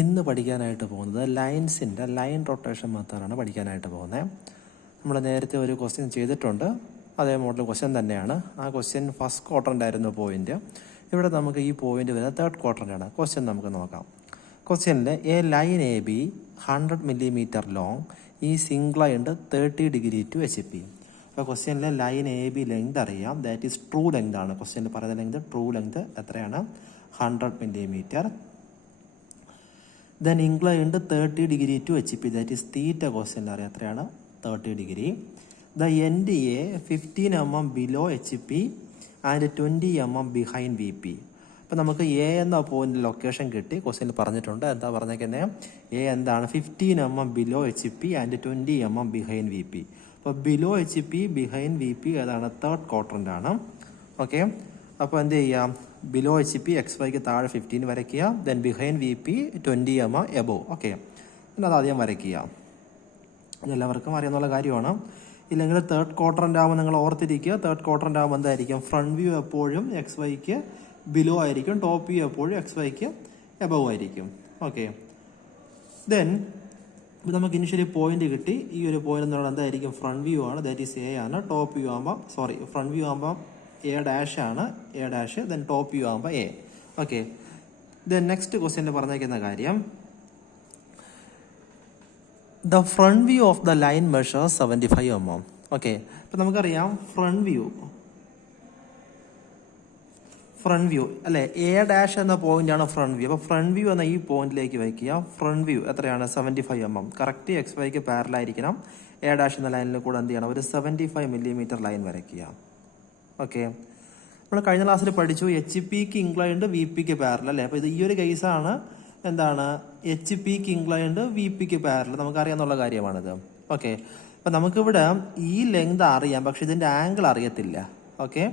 ഇന്ന് പഠിക്കാനായിട്ട് പോകുന്നത് ലൈൻസിൻ്റെ ലൈൻ റൊട്ടേഷൻ മെത്തേഡാണ് പഠിക്കാനായിട്ട് പോകുന്നത്. നമ്മൾ നേരത്തെ ഒരു ക്വസ്റ്റ്യൻ ചെയ്തിട്ടുണ്ട്, അതേ മോഡൽ ക്വസ്റ്റ്യൻ തന്നെയാണ്. ആ ക്വസ്റ്റ്യൻ ഫസ്റ്റ് ക്വാർട്ടറിൻ്റെ ആയിരുന്നു പോയിന്റ്. ഇവിടെ നമുക്ക് ഈ പോയിന്റ് വരുന്നത് തേർഡ് ക്വാർട്ടറിൻ്റെയാണ്. ക്വസ്റ്റ്യൻ നമുക്ക് നോക്കാം. ക്വസ്റ്റ്യനിൽ A line A B 100 millimeter long ഈ സിംഗ്ലൈൻഡ് 30 degree ടു HP. അപ്പോൾ ക്വസ്റ്റ്യനിലെ ലൈൻ എ ബി ലെങ്ത് അറിയാം, ദാറ്റ് ഈസ് ട്രൂ ലെങ്ത് ആണ്. ക്വസ്റ്റ്യനിൽ പറയുന്ന ലെങ്ത് ട്രൂ ലെങ്ത് എത്രയാണ്? 100 millimeter. Then inclined 30 degree to HP, that is theta question അറിയാം എത്രയാണ്? 30 degree. The end A 15 mm below HP and 20 mm behind VP. അപ്പോൾ നമുക്ക് A എന്ന പോയിന്റ് ലൊക്കേഷൻ കിട്ടി. ക്വസ്റ്റ്യനിൽ പറഞ്ഞിട്ടുണ്ട്. എന്താ പറഞ്ഞേക്കുന്നത്? എ എന്താണ്? 15 mm below HP and 20 mm behind VP. അപ്പോൾ below HP behind VP ഏതാണ്? തേർഡ് ക്വാർട്ടറിൻ്റെ ആണ്. ഓക്കെ, അപ്പോൾ എന്ത് ചെയ്യാം? ബിലോ HP XYക്ക് താഴെ 15 വരയ്ക്കുക. Then behind VP 20 mm above. Okay, പിന്നെ അത് ആദ്യം വരയ്ക്കുക. ഇതെല്ലാവർക്കും അറിയാവുന്ന കാര്യമാണ്. ഇല്ലെങ്കിൽ തേർഡ് ക്വാർട്ടറിൻ്റെ ആകുമ്പോൾ നിങ്ങൾ ഓർത്തിരിക്കുക, തേർഡ് ക്വാർട്ടറിൻ്റെ ആകുമ്പോൾ എന്തായിരിക്കും? ഫ്രണ്ട് വ്യൂ എപ്പോഴും XYക്ക് ബിലോ ആയിരിക്കും, ടോപ്പ് വ്യൂ എപ്പോഴും XYക്ക് എബോവ് ആയിരിക്കും. ഓക്കെ, ദെൻ നമുക്ക് ഇനിഷ്യലി പോയിന്റ് കിട്ടി. ഈ ഒരു പോയിന്റ് എന്ന് പറയുന്നത് എന്തായിരിക്കും? ഫ്രണ്ട് വ്യൂ ആണ്, ദാറ്റ് ഈസ് A ആണ്. ടോപ്പ് വ്യൂ ആകുമ്പോൾ ഫ്രണ്ട് വ്യൂ ആകുമ്പോൾ A ഡാഷ് ആണ്, A dash. Then top view ആകുമ്പോൾ A. ഓക്കെ, ദെൻ നെക്സ്റ്റ് ക്വസ്റ്റ്യനിൽ പറഞ്ഞിരിക്കുന്ന കാര്യം, the front view of the line measures 75 mm. Okay, അപ്പം നമുക്കറിയാം ഫ്രണ്ട് വ്യൂ അല്ലേ, A ഡാഷ് എന്ന പോയിന്റ് ആണ് ഫ്രണ്ട് വ്യൂ. അപ്പോൾ ഫ്രണ്ട് വ്യൂ എന്ന ഈ പോയിന്റിലേക്ക് വയ്ക്കുക. ഫ്രണ്ട് വ്യൂ എത്രയാണ്? 75 mm. കറക്റ്റ് XYക്ക് പാരലായിരിക്കണം. A ഡാഷ് എന്ന ലൈനിൽ കൂടെ എന്ത് ചെയ്യണം? ഒരു 75 millimeter ലൈൻ വരയ്ക്കുക. ഓക്കെ, നമ്മൾ കഴിഞ്ഞ ക്ലാസ്സിൽ പഠിച്ചു HP ഇൻക്ലൈൻഡ് VP പാരലൽ അല്ലേ. അപ്പോൾ ഇത് ഈ ഒരു കേസാണ് എന്താണ്? HP ഇൻക്ലൈൻഡ് VP പാരലൽ, നമുക്കറിയാന്നുള്ള കാര്യമാണിത്. ഓക്കെ, അപ്പം നമുക്കിവിടെ ഈ ലെങ്ത് അറിയാം, പക്ഷെ ഇതിൻ്റെ ആംഗിൾ അറിയത്തില്ല. ഓക്കെ,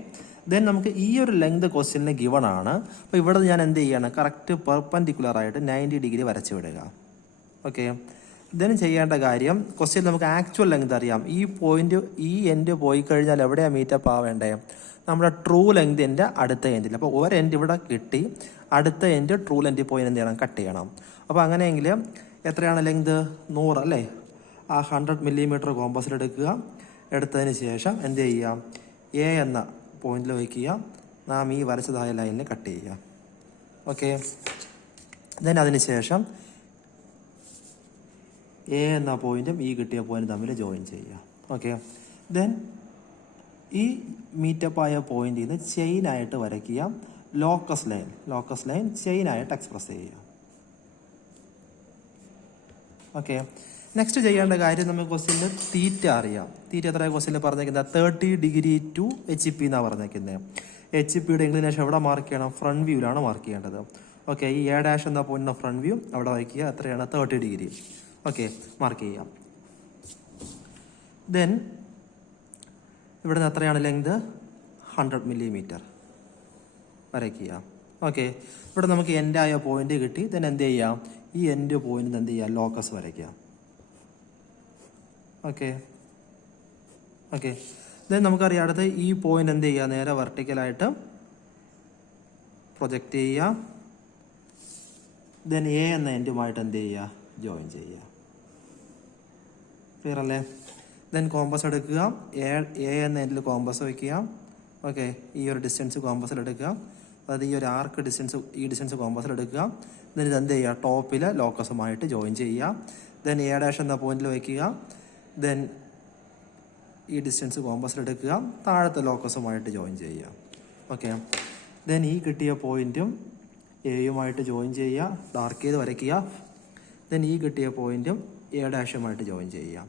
ദെൻ നമുക്ക് ഈ ഒരു ലെങ്ത് ക്വസ്റ്റ്യനിൽ ഗിവൺ ആണ്. അപ്പോൾ ഇവിടെ ഞാൻ എന്ത് ചെയ്യണം? കറക്റ്റ് പെർപെൻഡിക്കുലർ ആയിട്ട് 90 degree വരച്ച് വിടുക. ഓക്കെ, ദെൻ ചെയ്യേണ്ട കാര്യം, ക്വസ്റ്റ്യൻ നമുക്ക് ആക്ച്വൽ ലെങ്ത് അറിയാം. ഈ പോയിന്റ് ഈ എൻഡ് പോയി കഴിഞ്ഞാൽ എവിടെയാണ് മീറ്റപ്പ് ആവേണ്ടേ? നമ്മുടെ ട്രൂ ലെങ്തിൻ്റെ അടുത്ത എൻഡിൽ. അപ്പോൾ ഒരു എൻഡ് ഇവിടെ കിട്ടി, അടുത്ത എൻഡ് ട്രൂ ലെങ്തിൽ പോയി എന്ത് ചെയ്യണം? കട്ട് ചെയ്യണം. അപ്പോൾ അങ്ങനെയെങ്കിൽ എത്രയാണ് ലെങ്ത്? 100 അല്ലേ. ആ 100 millimeter കോമ്പസിൽ എടുക്കുക. എടുത്തതിന് ശേഷം എന്ത് ചെയ്യുക? A എന്ന പോയിന്റിൽ വയ്ക്കുക. നാം ഈ വരച്ചതായ ലൈനിൽ കട്ട് ചെയ്യുക. ഓക്കെ, ദെൻ അതിന് ശേഷം A എന്ന പോയിന്റും ഈ കിട്ടിയ പോയിന്റും തമ്മിൽ ജോയിൻ ചെയ്യുക. ഓക്കെ, ദെൻ ഈ മീറ്റപ്പായ പോയിന്റിൽ നിന്ന് ചെയിനായിട്ട് വരയ്ക്കുക. ലോക്കസ് ലൈൻ ചെയിനായിട്ട് എക്സ്പ്രസ് ചെയ്യുക. ഓക്കെ, നെക്സ്റ്റ് ചെയ്യേണ്ട കാര്യം, നമുക്ക് ക്വസ്റ്റ്യനിൽ തീറ്റ അറിയാം. തീറ്റ എത്ര ക്വസ്റ്റ്യനിൽ പറഞ്ഞേക്കുന്നത്? 30 degree ടു HP എന്നാണ് പറഞ്ഞേക്കുന്നത്. HP ഇംഗ്ലീഷ് എവിടെ മാർക്ക് ചെയ്യണം? ഫ്രണ്ട് വ്യൂവിലാണ് മാർക്ക് ചെയ്യേണ്ടത്. ഓക്കെ, ഈ A ഡാഷ് എന്ന പോയിന്റിൻ്റെ ഫ്രണ്ട് വ്യൂ അവിടെ വയ്ക്കുക. എത്രയാണ്? 30 degree. ഓക്കെ, മാർക്ക് ചെയ്യാം. ദെൻ ഇവിടുന്ന് എത്രയാണ് ലെങ്ത്? 100 millimeter വരയ്ക്കുക. ഓക്കെ, ഇവിടെ നമുക്ക് എൻഡായ പോയിന്റ് കിട്ടി. ദെൻ എന്ത് ചെയ്യാം? ഈ എൻഡ് പോയിന്റ് എന്ത് ചെയ്യുക? ലോക്കസ് വരയ്ക്കുക. ഓക്കെ, ദെൻ നമുക്കറിയാം അടുത്ത് ഈ പോയിന്റ് എന്ത് ചെയ്യുക? നേരെ വെർട്ടിക്കലായിട്ട് പ്രൊജക്റ്റ് ചെയ്യുക. ദെൻ A എന്ന എൻഡുമായിട്ട് എന്ത് ചെയ്യുക? ജോയിൻ ചെയ്യുക. ക്ലിയർ അല്ലേ? ദെൻ കോമ്പസ് എടുക്കുക. A എന്ന എൻഡിൽ കോമ്പസ് വയ്ക്കുക. ഓക്കെ, ഈ ഒരു ഡിസ്റ്റൻസ് കോമ്പസിൽ എടുക്കുക. അതായത് ഈ ഒരു ആർക്ക് ഡിസ്റ്റൻസ്, ഈ ഡിസ്റ്റൻസ് കോമ്പസിൽ എടുക്കുക. ദെൻ ഇത് എന്ത് ചെയ്യുക? ടോപ്പിൽ ലോക്കസുമായിട്ട് ജോയിൻ ചെയ്യുക. ദെൻ A ഡാഷ് എന്ന പോയിന്റിൽ വയ്ക്കുക. ദെൻ ഈ ഡിസ്റ്റൻസ് കോമ്പസിൽ എടുക്കുക. താഴത്തെ ലോക്കസുമായിട്ട് ജോയിൻ ചെയ്യുക. ഓക്കെ, ദെൻ ഈ കിട്ടിയ പോയിന്റും എയുമായിട്ട് ജോയിൻ ചെയ്യുക. ഡാർക്ക് ചെയ്ത് വരയ്ക്കുക. ദെൻ ഈ കിട്ടിയ പോയിന്റും A ഡാഷുമായിട്ട് ജോയിൻ ചെയ്യുക.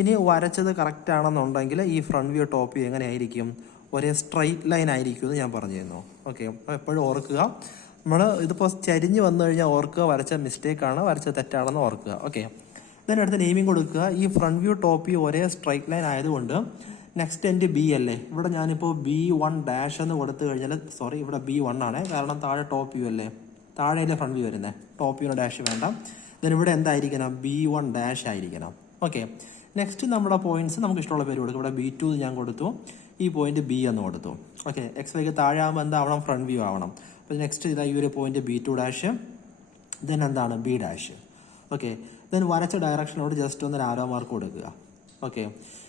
ഇനി വരച്ചത് കറക്റ്റ് ആണെന്നുണ്ടെങ്കിൽ ഈ ഫ്രണ്ട് വ്യൂ ടോപ്പ് വ്യൂ എങ്ങനെയായിരിക്കും? ഒരേ സ്ട്രൈറ്റ് ലൈൻ ആയിരിക്കും എന്ന് ഞാൻ പറഞ്ഞു തരുന്നു. ഓക്കെ, അപ്പോൾ എപ്പോഴും ഓർക്കുക, നമ്മൾ ഇതിപ്പോൾ ചരിഞ്ഞ് വന്നു കഴിഞ്ഞാൽ ഓർക്കുക വരച്ച മിസ്റ്റേക്കാണ്, വരച്ച തെറ്റാണെന്ന് ഓർക്കുക. ഓക്കെ, ദെൻ അടുത്ത നെയിമിങ് കൊടുക്കുക. ഈ ഫ്രണ്ട് വ്യൂ ടോപ്പ് വ്യൂ ഒരേ സ്ട്രൈറ്റ് ലൈൻ ആയതുകൊണ്ട് നെക്സ്റ്റ് എൻഡ് B അല്ലേ. ഇവിടെ ഞാനിപ്പോൾ B1 ഡാഷ് എന്ന് കൊടുത്തു കഴിഞ്ഞാൽ, ഇവിടെ B1 ആണ്, കാരണം താഴെ ടോപ്പ് വ്യൂ അല്ലേ, താഴെയല്ലേ ഫ്രണ്ട് വ്യൂ വരുന്നത്. ടോപ്പ് വ്യൂവിന് ഡാഷ് വേണ്ട. ദെൻ ഇവിടെ എന്തായിരിക്കണം? B1 ഡാഷ് ആയിരിക്കണം. ഓക്കെ, നെക്സ്റ്റ് നമ്മുടെ പോയിന്റ്സ് നമുക്ക് ഇഷ്ടമുള്ള പേര് കൊടുക്കും. ഇവിടെ B2 ഞാൻ കൊടുത്തു, ഈ പോയിന്റ് B എന്ന് കൊടുത്തു. ഓക്കെ, XYക്ക് താഴെ ആകുമ്പോൾ എന്താവണം? ഫ്രണ്ട് വ്യൂ ആവണം. അപ്പോൾ നെക്സ്റ്റ് ഇതാ ഈ ഒരു പോയിന്റ് B2 ഡാഷ്. ദെൻ എന്താണ് ബി ഡാഷ്. ഓക്കെ, ദെൻ വരച്ച ഡയറക്ഷനോട് ജസ്റ്റ് ഒന്ന് ആരോ മാർക്ക് കൊടുക്കുക. ഓക്കെ,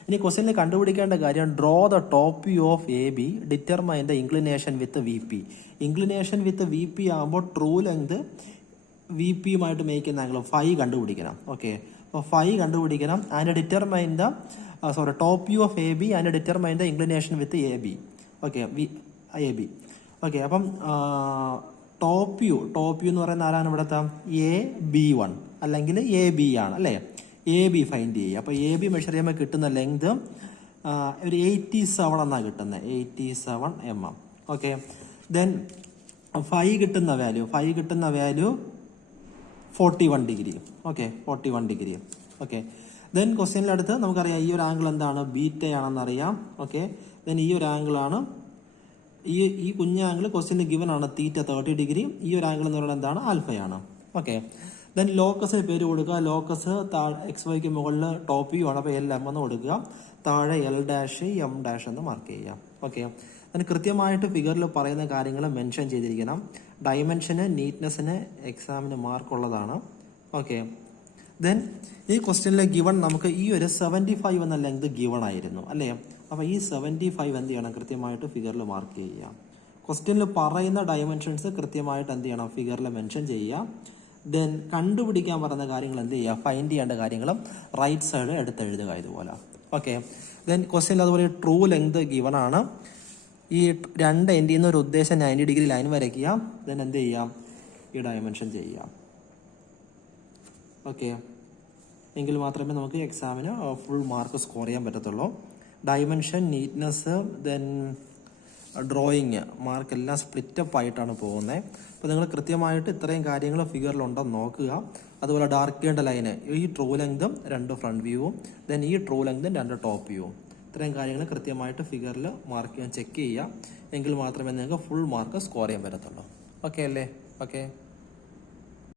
ഇനി ക്വസ്റ്റ്യനിൽ കണ്ടുപിടിക്കേണ്ട കാര്യം draw the top view of A B, determine the inclination with V P. Inclination with V P ആകുമ്പോൾ ട്രൂ ലെങ്ത് വി പിയുമായിട്ട് മേക്ക് ചെയ്യുന്ന ആംഗിൾ ഫൈ കണ്ടുപിടിക്കണം. ഓക്കെ, അപ്പോൾ ഫൈ കണ്ടുപിടിക്കണം. അതിൻ്റെ determine the top view of A B and determine the inclination with A B. Okay, A B. Okay, അപ്പം top view എന്ന് പറയുന്ന ആരാണ് ഇവിടുത്തെ A B1 അല്ലെങ്കിൽ AB ആണ് അല്ലേ. AB ഫൈൻഡ് ചെയ്യുക. അപ്പോൾ AB മെഷർ ചെയ്യുമ്പോൾ കിട്ടുന്ന ലെങ്ത് ഒരു 87 എന്നാണ് കിട്ടുന്നത്, 87 mm. ഓക്കെ, ദെൻ ഫൈ കിട്ടുന്ന value 41 degree. Okay, 41 degree. Okay, then ക്വസ്റ്റ്യനിലടുത്ത് നമുക്കറിയാം ഈ ഒരു ആംഗിൾ എന്താണ്, ബീറ്റയാണെന്ന് അറിയാം. ഓക്കെ, ദെൻ ഈ ഒരു ആംഗിളാണ്, ഈ കുഞ്ഞ ആംഗിൾ ക്വസ്റ്റ്യനിൽ ഗിവൻ ആണ് തീറ്റ 30 ഡിഗ്രി. ഈ ഒരു ആംഗിൾ എന്ന് പറയുന്നത് എന്താണ്, ആൽഫയാണ്. ഓക്കെ, ദെൻ ലോക്കസിന് പേര് കൊടുക്കുക. ലോക്കസ് XYക്ക് മുകളിൽ ടോപ്പ് വ്യൂ ആണ്, അപ്പോൾ LM എന്ന് കൊടുക്കുക. താഴെ L', M' എന്ന് മാർക്ക് ചെയ്യുക. ഓക്കെ, അതിന് കൃത്യമായിട്ട് ഫിഗറിൽ പറയുന്ന കാര്യങ്ങൾ മെൻഷൻ ചെയ്തിരിക്കണം. ഡയമെൻഷന് നീറ്റ്നെസ്സിന് എക്സാമിന് മാർക്കുള്ളതാണ്. ഓക്കെ, ദെൻ ഈ ക്വസ്റ്റ്യനിലെ ഗിവൺ നമുക്ക് ഈ ഒരു 75 എന്ന ലെങ്ത് ഗിവൺ ആയിരുന്നു അല്ലേ. അപ്പോൾ ഈ 75 എന്ത് ചെയ്യണം, കൃത്യമായിട്ട് ഫിഗറിൽ മാർക്ക് ചെയ്യുക. ക്വസ്റ്റ്യനിൽ പറയുന്ന ഡയമെൻഷൻസ് കൃത്യമായിട്ട് എന്ത് ചെയ്യണം, ഫിഗറിൽ മെൻഷൻ ചെയ്യുക. ദെൻ കണ്ടുപിടിക്കാൻ പറയുന്ന കാര്യങ്ങൾ എന്ത് ചെയ്യുക, ഫൈൻഡ് ചെയ്യേണ്ട കാര്യങ്ങളും റൈറ്റ് സൈഡ് എടുത്തെഴുതുക ഇതുപോലെ. ഓക്കെ, ദെൻ ക്വസ്റ്റ്യനിൽ അതുപോലെ ട്രൂ ലെങ്ത് ഗിവൺ ആണ്. ഈ രണ്ട് എൻഡിൽ നിന്ന് ഒരു ഉദ്ദേശം 90 ഡിഗ്രി ലൈൻ വരയ്ക്കുക. ദെൻ എന്ത് ചെയ്യാം, ഈ ഡയമെൻഷൻ ചെയ്യാം. ഓക്കെ, എങ്കിൽ മാത്രമേ നമുക്ക് എക്സാമിന് ഫുൾ മാർക്ക് സ്കോർ ചെയ്യാൻ പറ്റത്തുള്ളൂ. Dimension, neatness, then drawing mark എല്ലാം സ്പ്ലിറ്റപ്പ് ആയിട്ടാണ് പോകുന്നത്. അപ്പോൾ നിങ്ങൾ കൃത്യമായിട്ട് ഇത്രയും കാര്യങ്ങൾ ഫിഗറിലുണ്ടെന്ന് നോക്കുക. അതുപോലെ ഡാർക്ക് ചെയ്യേണ്ട ലൈന് ഈ ട്രൂ ലെങ്തും 2 ഫ്രണ്ട് വ്യൂവും, ദെൻ ഈ ട്രൂ ലെങ്തും 2 ടോപ്പ് വ്യൂവും. ഇത്രയും കാര്യങ്ങൾ കൃത്യമായിട്ട് ഫിഗറിൽ മാർക്ക് ചെയ്യാൻ ചെക്ക് ചെയ്യുക. എങ്കിൽ മാത്രമേ നിങ്ങൾക്ക് ഫുൾ മാർക്ക് സ്കോർ ചെയ്യാൻ പറ്റത്തുള്ളൂ. ഓക്കെ അല്ലേ? ഓക്കെ.